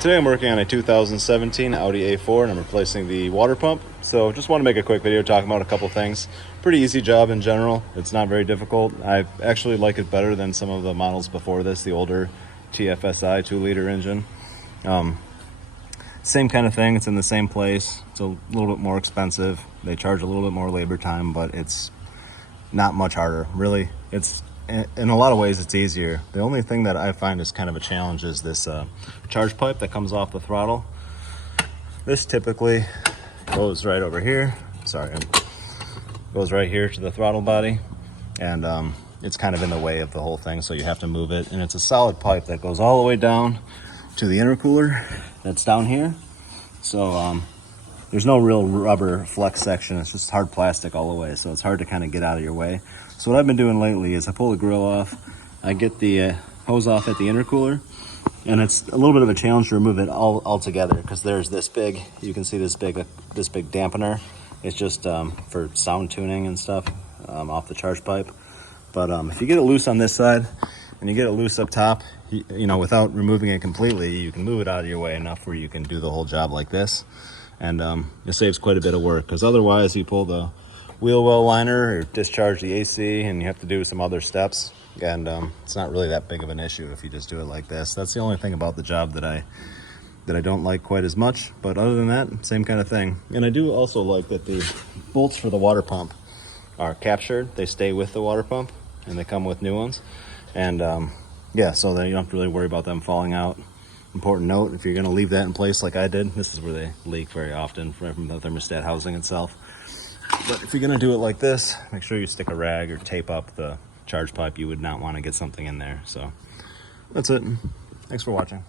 Today I'm working on a 2017 Audi A4 and I'm replacing the water pump. So just want to make a quick video talking about a couple things. Pretty easy job in general. It's not very difficult. I actually like it better than some of the models before this, the older TFSI 2-liter engine. Same kind of thing. It's in the same place. It's a little bit more expensive. They charge a little bit more labor time, but it's not much harder. Really, it's in a lot of ways it's easier. The only thing that I find is kind of a challenge is this charge pipe that comes off the throttle. This typically goes right over here. Goes right here to the throttle body, and it's kind of in the way of the whole thing, so you have to move it. And it's a solid pipe that goes all the way down to the intercooler that's down here. So there's no real rubber flex section. It's just hard plastic all the way, so it's hard to kind of get out of your way. So what I've been doing lately is I pull the grill off, I get the hose off at the intercooler, and it's a little bit of a challenge to remove it all together because there's this big, you can see this big dampener. It's just for sound tuning and stuff off the charge pipe. But if you get it loose on this side and you get it loose up top, you know, without removing it completely, you can move it out of your way enough where you can do the whole job like this. And it saves quite a bit of work, because otherwise you pull the wheel well liner or discharge the AC and you have to do some other steps, and it's not really that big of an issue if you just do it like this. That's the only thing about the job that I don't like quite as much, but other than that, same kind of thing. And I do also like that the bolts for the water pump are captured. They stay with the water pump and they come with new ones, and yeah, so then you don't have to really worry about them falling out. Important note, if you're going to leave that in place like I did, this is where they leak very often from the thermostat housing itself. But if you're going to do it like this, make sure you stick a rag or tape up the charge pipe. You would not want to get something in there. So that's it. Thanks for watching.